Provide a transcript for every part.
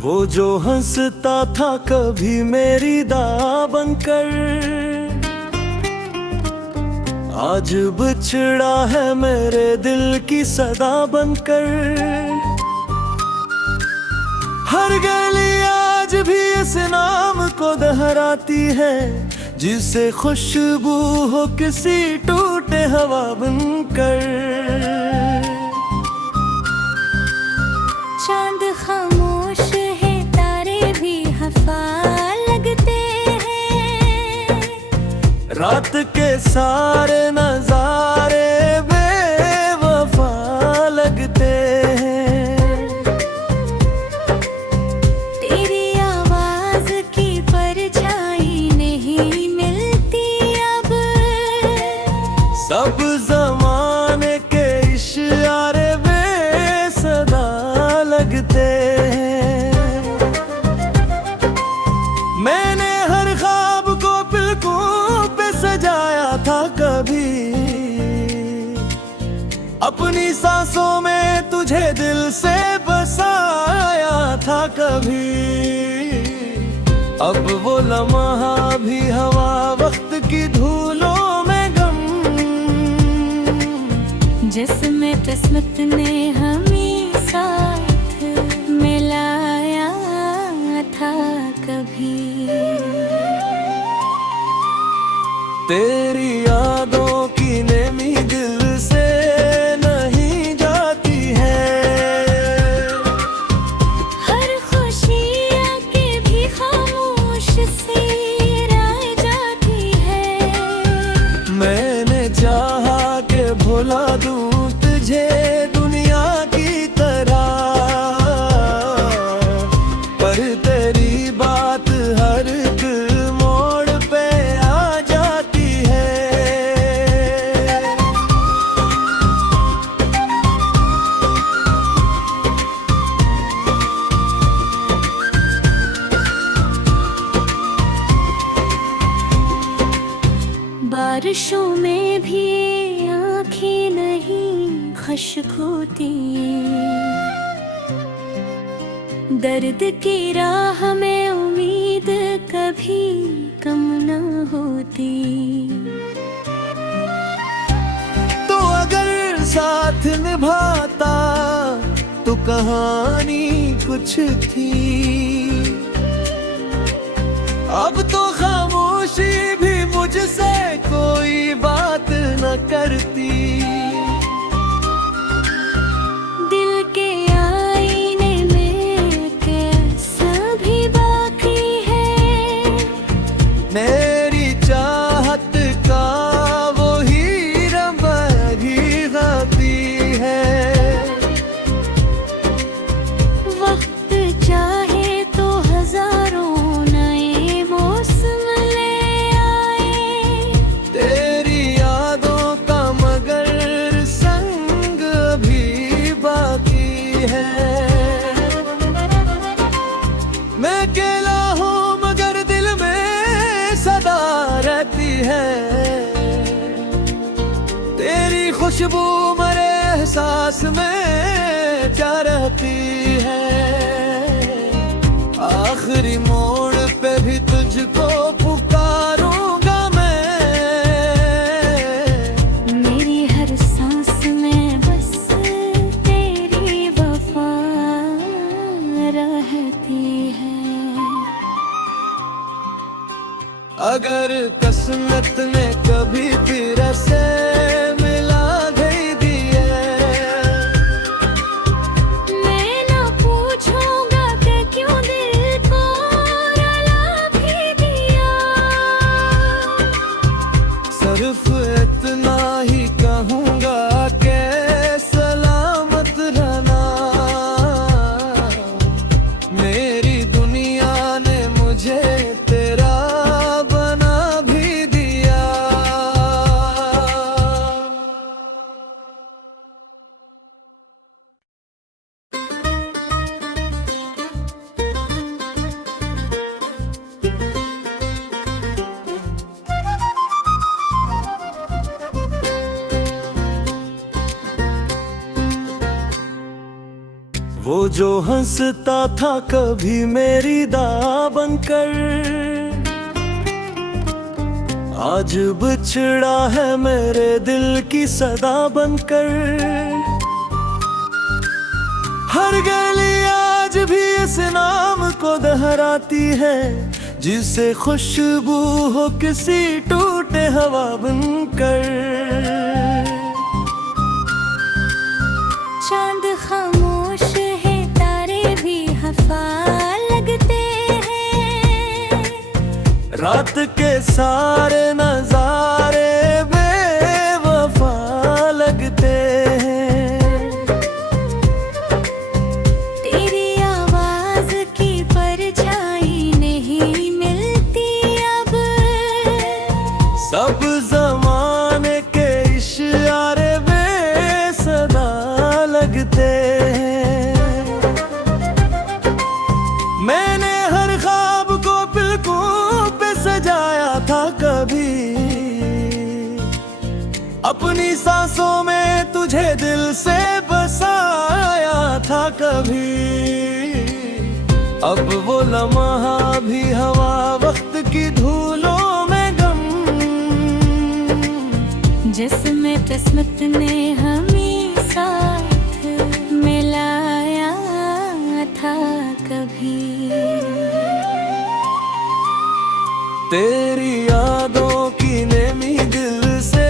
वो जो हंसता था कभी मेरी दां बनकर, आज बिछड़ा है मेरे दिल की सदा बनकर। हर गली आज भी इस नाम को दोहराती है, जिसे खुशबू हो किसी टूटे हवा बनकर। चांद खामोश है, तारे भी हवा लगते हैं, रात के सारे नजारे बेवफा लगते हैं। तेरी आवाज की परछाई नहीं मिलती अब, सब जमाने के इशारे बेसदा लगते हैं। मैंने हर ख्वाब को पलकों पे सजाया था कभी, अपनी सांसों में तुझे दिल से बसाया था कभी। अब वो लम्हा भी हवा वक्त की धूलों में गम, जिसमें किस्मत ने हमें साथ मिलाया था कभी। तेरी यादों की नेमी दिल से नहीं जाती है, हर खुशी आके भी खामोश सी रह जाती है। मैंने चाहा के भुला दूं तुझे दुनिया की तरह, पर तेरी बात हर एक मोड़ पे आ जाती है। बारिशों में भी आँखें नहीं खुश्क होती, दर्द की राह में उम्मीद कभी कम न होती। तो अगर साथ निभाता तो कहानी कुछ थी, अब तो खामोशी भी मुझसे कोई बात न करती। दिल के आईने में कैसा भी बाकी है, मेरी चाहत का वो हीरा बही गाती है। वक्त चाहे तो हजारों नए मौसम ले आए, तेरी यादों का मगर संग भी बाकी है। मैं अकेला हूँ मगर दिल में सदा रहती है, तेरी खुशबू मरे एहसास में क्या रहती है। आखिरी मोड़ पे भी तुझको पुकारूंगा मैं, मेरी हर सांस में बस तेरी वफा रहती है। अगर किस्मत ने कभी फिर से मिला दे दिए, मैं न पूछूंगा कि क्यों दिल को रुला भी दिया, सिर्फ इतना ही कहूँगा कि सलामत रहना। मेरी दुनिया ने मुझे तेरा बना भी दिया। जो हंसता था कभी मेरी दां बनकर, आज बिछड़ा है मेरे दिल की सदा बनकर। हर गली आज भी इस नाम को दोहराती है, जिसे खुशबू हो किसी टूटे हवा बनकर। चांद खामोश है, तारे भी हवा लगते हैं, रात के सारे नजारे बेवफा लगते हैं। तेरी आवाज की परछाई नहीं मिलती अब, सब जमाने के इशारे बेसदा लगते हैं। मैंने हर ख्वाब को पलकों पे सजाया था कभी, अपनी सांसों में तुझे दिल से बसाया था कभी। अब वो लम्हा भी हवा वक्त की धूलों में गम, जिसमें किस्मत ने हमें साथ मिलाया था कभी। तेरी यादों की नेमी दिल से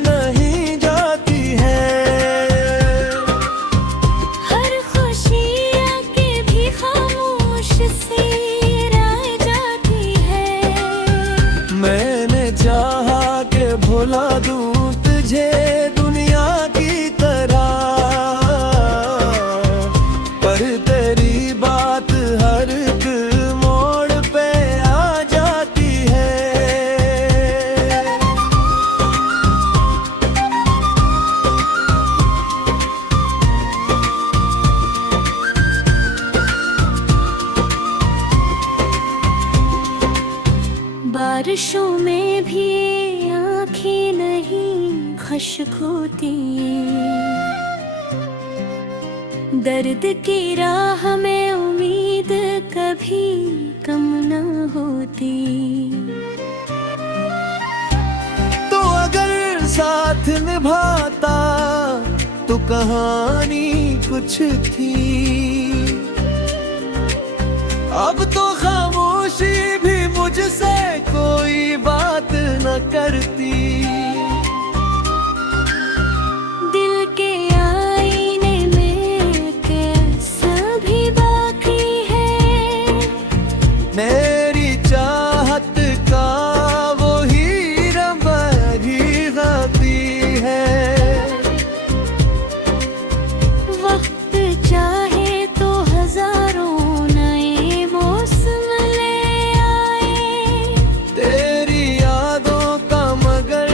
नहीं जाती है, हर खुशी आके भी खामोश सी रह जाती है। मैंने चाहा के भुला दूं तुझे दुनिया की तरह, पर तेरी बात हर एक मोड़ पे आ जाती है। बारिशों में भी आँखें नहीं खुश्क होती, दर्द की राह में उम्मीद कभी कम न होती। तो अगर साथ निभाता तो कहानी कुछ थी, अब तो खामोशी भी मुझसे कोई बात न करती। दिल के आईने में कैसा भी बाकी है, मेरी चाहत का वो ही रंबी गाती है। वक्त चाहे तो हजारों नए मौसम ले आए, तेरी यादों का मगर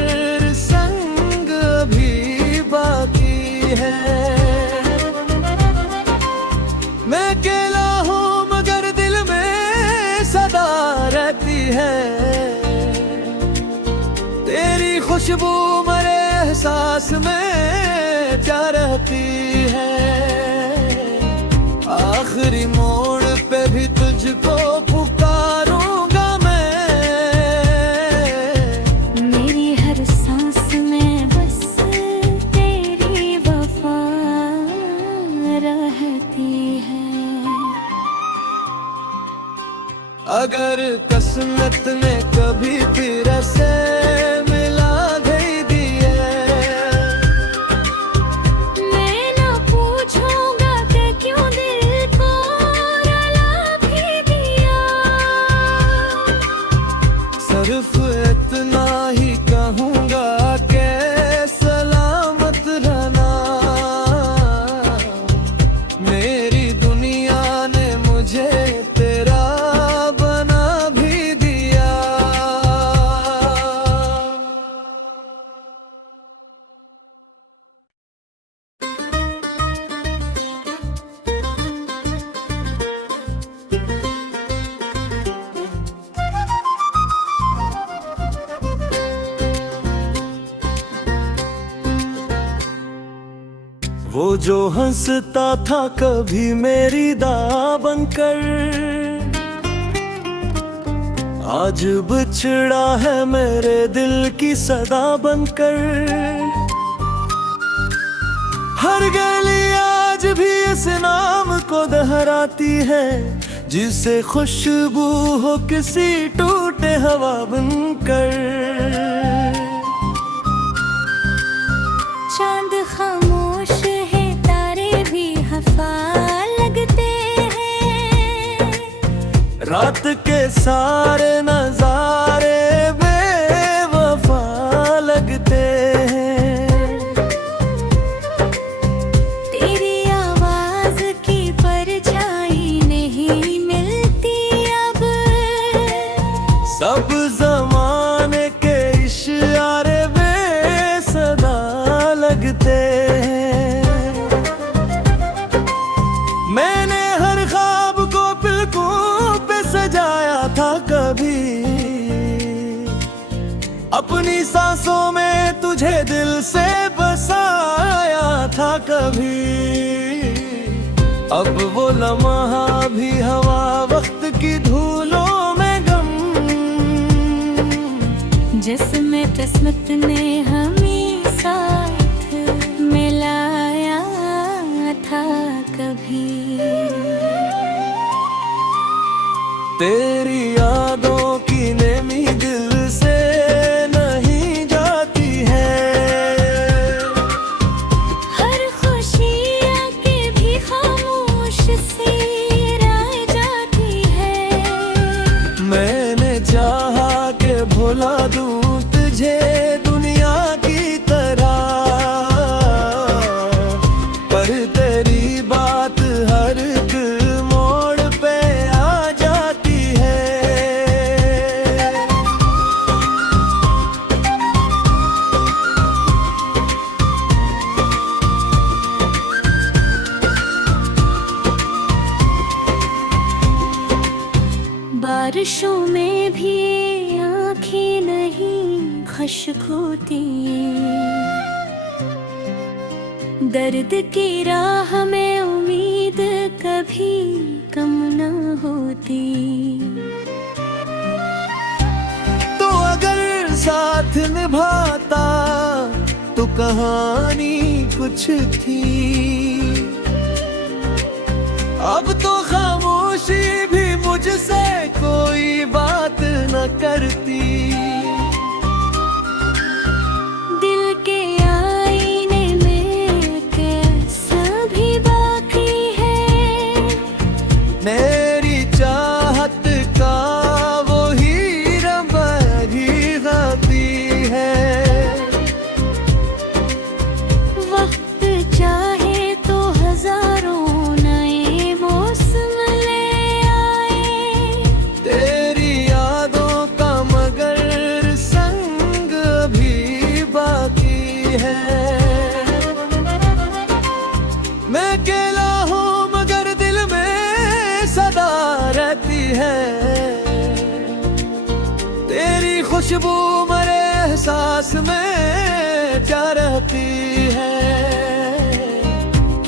संग भी बाकी है। मैं अकेला हूँ मगर दिल में सदा रहती है, तेरी खुशबू मरे एहसास में क्या रहती है। आखिरी मोड़ पे भी तुझको पुकारूंगा मैं, मेरी हर सांस में बस तेरी वफा रहती है। अगर किस्मत ने कभी फिर से मिला गई दिए, मैं ना पूछूंगा कि क्यों दिल को रुला भी दिया, सिर्फ इतना ही कहूँगा कि सलामत रहना। मेरी दुनिया ने मुझे तेरा बना भी दिया। वो जो हंसता था कभी मेरी दां बनकर, आज बिछड़ा है मेरे दिल की सदा बनकर। हर गली आज भी इस नाम को दोहराती है, जिसे खुशबू हो किसी टूटे हवा बनकर। चांद खामोश है, तारे भी हवा लगते हैं, रात के सारे नजारे बेवफा लगते हैं। तेरी आवाज की परछाई नहीं मिलती अब, सब जमाने के इशारे बेसदा लगते हैं। मैंने हर ख्वाब को पलकों पे सजाया था कभी, अपनी सांसों में तुझे दिल से बसाया था कभी। अब वो लम्हा भी हवा वक्त की धूलों में गम, जिसमें किस्मत ने हमें साथ मिलाया था कभी। तेरी यादों की नेमी दिल से नहीं जाती है, हर खुशी आके भी खामोश सी रह जाती है। मैंने चाहा के भुला दूं तुझे दुनिया की तरह, पर तेरी बात हर एक मोड़ पे आ जाती है। बारिशों में भी आँखें नहीं खुश्क होती, दर्द की राह में उम्मीद कभी कम न होती। तो अगर साथ निभाता तो कहानी कुछ थी, अब तो खामोशी भी मुझसे कोई बात न करती। दिल के आईने में कैसा भी बाकी है, मेरी चाहत का वो हीरा बही गाती है। वक्त चाहे तो हजारों नए मौसम ले आए, तेरी यादों का मगर संग भी बाकी है। मैं अकेला हूँ मगर दिल में सदा रहती है, तेरी खुशबू मेरे एहसास में क्या रहती है।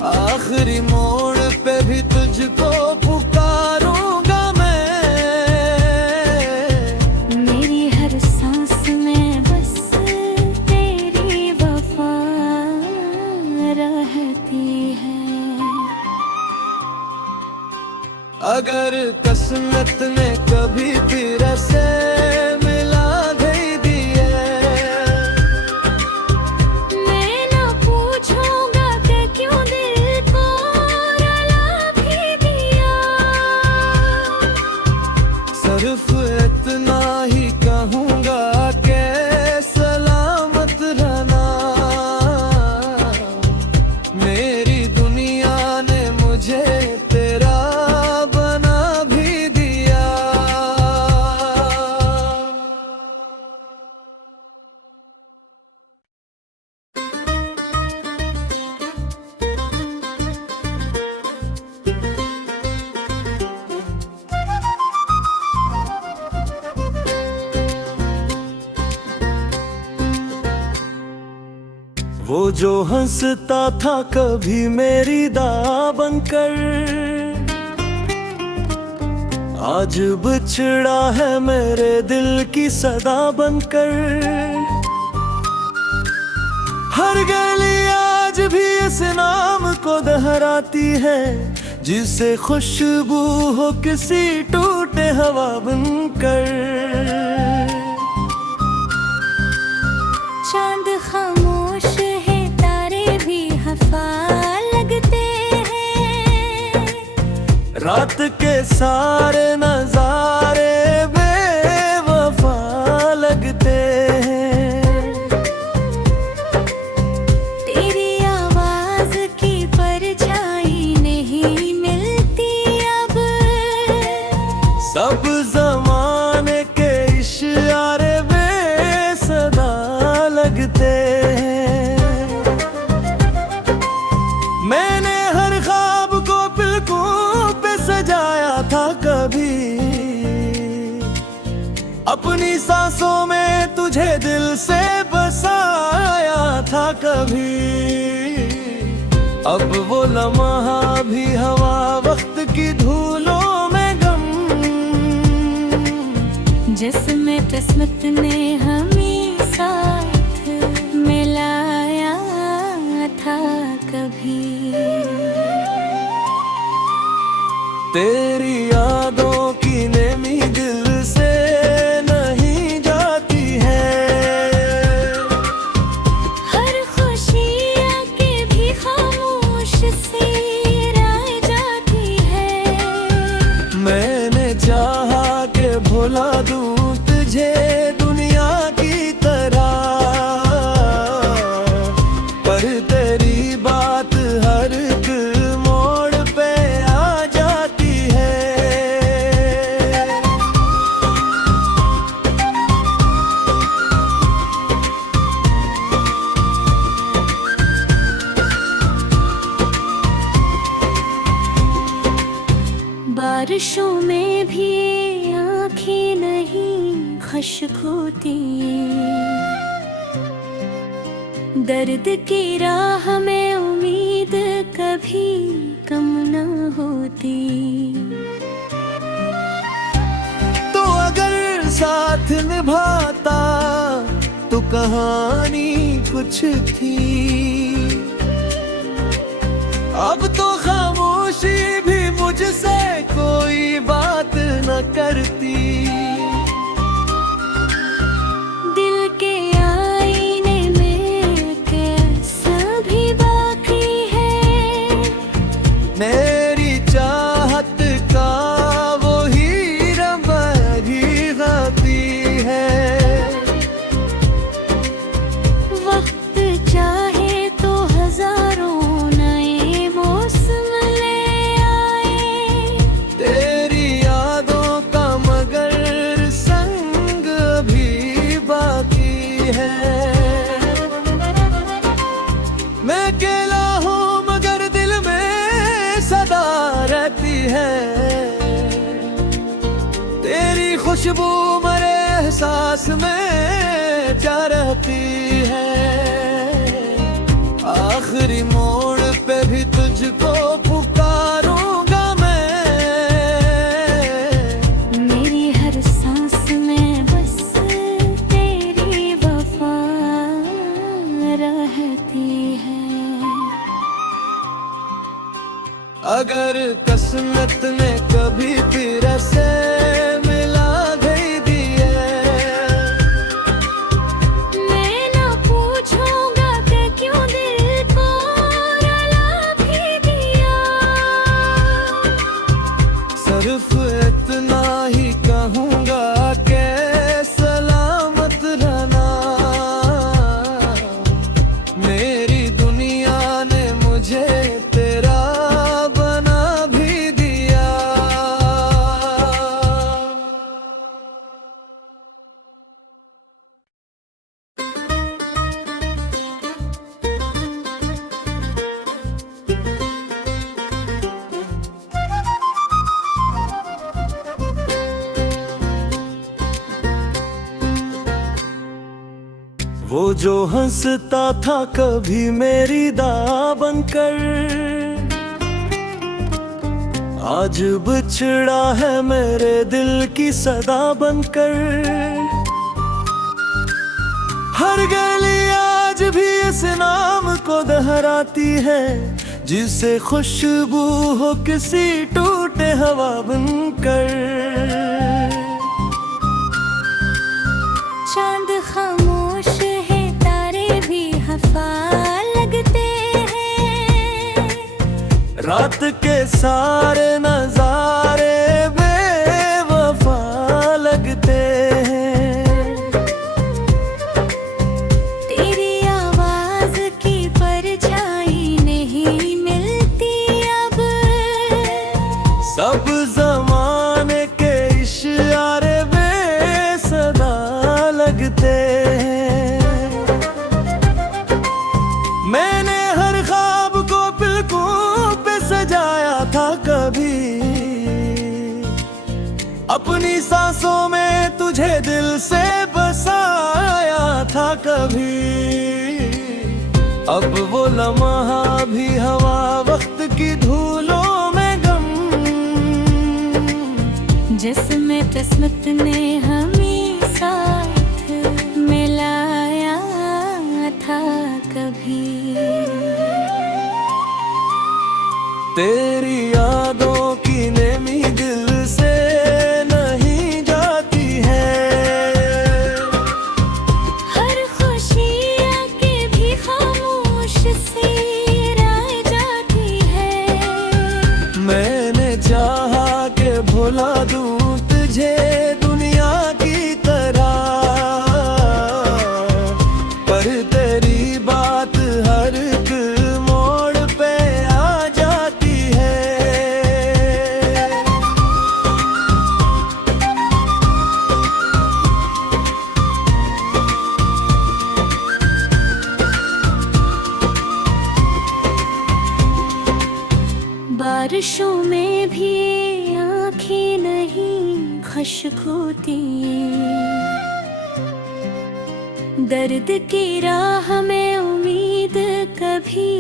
आखिरी मोड़ पे भी तुझको पुकारूंगा मैं, मेरी हर सांस में बस तेरी वफा रहती है। अगर किस्मत ने कभी फिर से मिला दे दिए, मैं न पूछूंगा कि क्यों दिल को रुला भी दिया, सिर्फ इतना ही कहूँगा कि सलामत रहना। मेरी दुनिया ने मुझे तेरा बना भी दिया। वो जो हंसता था कभी मेरी दां बनकर, आज बिछड़ा है मेरे दिल की सदा बनकर। हर गली आज भी इस नाम को दोहराती है, जिसे खुशबू हो किसी टूटे हवा बनकर। चांद खामोश है, तारे भी हवा लगते हैं, रात के सारे नजारे बेवफा लगते हैं। तेरी आवाज की परछाई नहीं मिलती अब, सब जमाने के इशारे बेसदा लगते हैं। मैंने हर ख्वाब को पलकों पे सजाया था कभी, अपनी सांसों में तुझे दिल से बसाया था कभी। अब वो लम्हा भी हवा वक्त की धूलों में गम, जिसमें किस्मत ने हमें साथ मिलाया था कभी। तेरी यादों की नेमी दिल से नहीं जाती है, हर खुशी आके भी खामोश सी रह जाती है। मैंने चाहा के भुला दूं तुझे दुनिया की तरह, पर तेरी बात हर एक मोड़ पे आ जाती है। बारिशों में भी आँखें नहीं खुश्क होती, दर्द की राह में उम्मीद कभी कम न होती। तो अगर साथ निभाता तो कहानी कुछ थी, अब तो खामोशी भी मुझसे कोई बात न करती। दिल के आईने में कैसा भी बाकी है, मेरी चाहत का वो हीरा बही गाती है। वक्त चाहे तो हजारों नए मौसम ले आए, तेरी यादों का मगर संग भी बाकी है। मैं अकेला हूँ मगर दिल में सदा रहती है, तेरी खुशबू मेरे एहसास में जा रहती है। आखिरी मोड़ पे भी तुझको पुकारूंगा मैं, मेरी हर सांस में बस तेरी वफा रहती है। अगर किस्मत ने कभी फिर से मिला गई दिए, मैं ना पूछूंगा कि क्यों दिल को रुला भी दिया, सिर्फ इतना ही कहूँगा कि सलामत रहना। मेरी दुनिया ने मुझे तेरा बना भी दिया। वो जो हंसता था कभी मेरी दां बनकर, आज बिछड़ा है मेरे दिल की सदा बनकर। हर गली आज भी इस नाम को दोहराती है, जिसे खुशबू हो किसी टूटे हवा बनकर। चांद खामोश है, तारे भी हवा लगते हैं, रात के सारे नजारे बेवफा लगते हैं। तेरी आवाज की परछाई नहीं मिलती अब, सब जमाने के इशारे बेसदा लगते हैं। मैंने हर ख्वाब को पलकों पे सजाया था कभी, अपनी सांसों में तुझे दिल से बसाया था कभी। अब वो लम्हा भी हवा वक्त की धूलों में गम, जिसमें किस्मत ने हमें साथ मिलाया था कभी। तेरी यादों की नेमी दिल से नहीं जाती है, हर खुशी आके भी खामोश सी रह जाती है। मैंने चाहा के भुला दूं तुझे दुनिया की तरह, पर तेरी बात हर एक मोड़ पे आ जाती है। बारिशों में भी आँखें नहीं खुश्क होती, दर्द की राह में उम्मीद कभी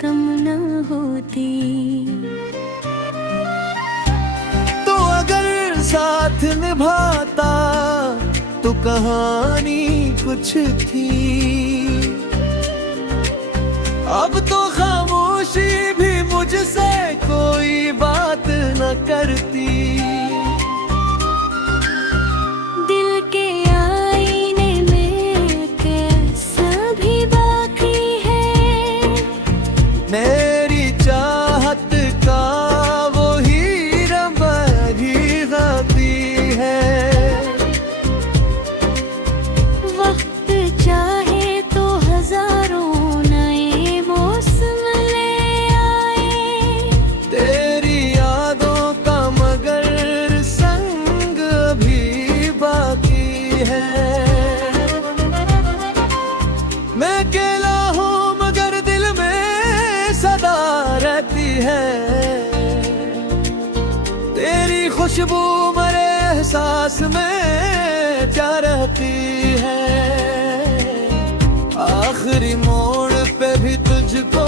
कम न होती। तो अगर साथ निभाता तो कहानी कुछ थी, अब तो खामोशी भी मुझसे कोई बात न करती। दिल के आईने में कैसा भी बाकी है, मेरी चाहत का वो हीरा बही गाती है। वक्त चाहे तो हजारों नए मौसम ले आए, तेरी यादों का मगर संग भी बाकी है। मैं अकेला हूँ मगर दिल में सदा रहती है, तेरी खुशबू मरे एहसास में क्या रहती है। आखिरी मोड़ पे भी तुझको